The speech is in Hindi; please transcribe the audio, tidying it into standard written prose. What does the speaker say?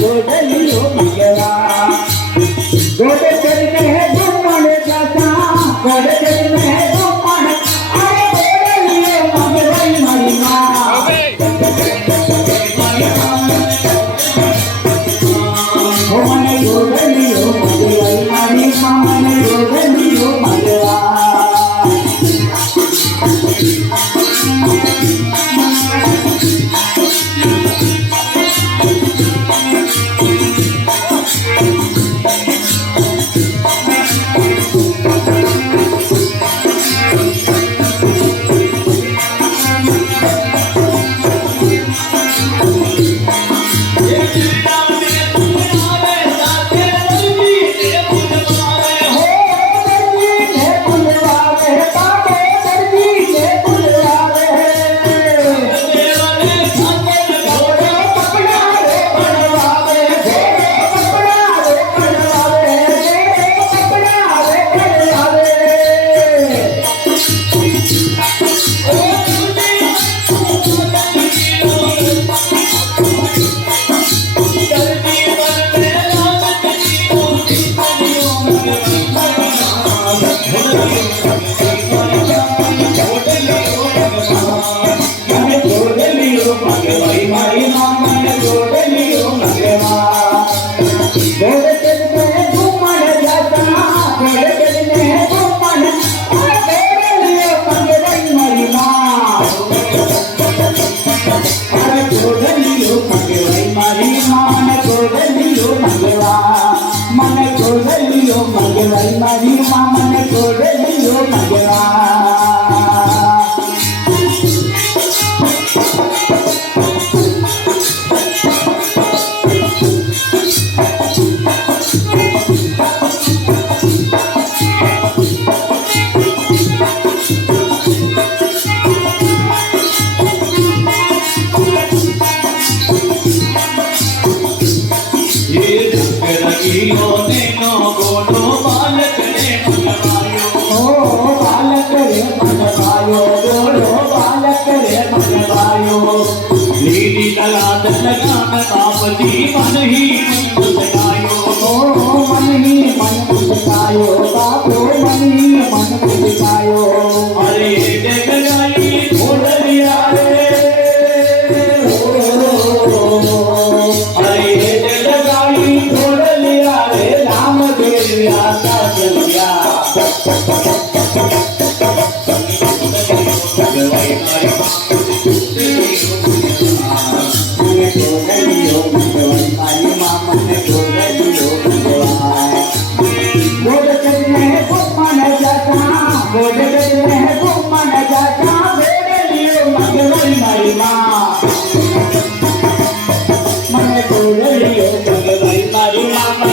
गोदलियो मंगवा गोद करके है घुमण जाता गोद करके है घुमण अरे गोदलियो मंगवाई मारी मां ओ मने गोदलियो मंगवाई मारी मां मने गोदलियो मंगवा मारी मां मन गोदलियो मंगवा लीली तलात लगान तापती मन ही मन मुस्कायो मन ही मन मुस्कायो बापो मन ही मन मुस्कायो अरे देख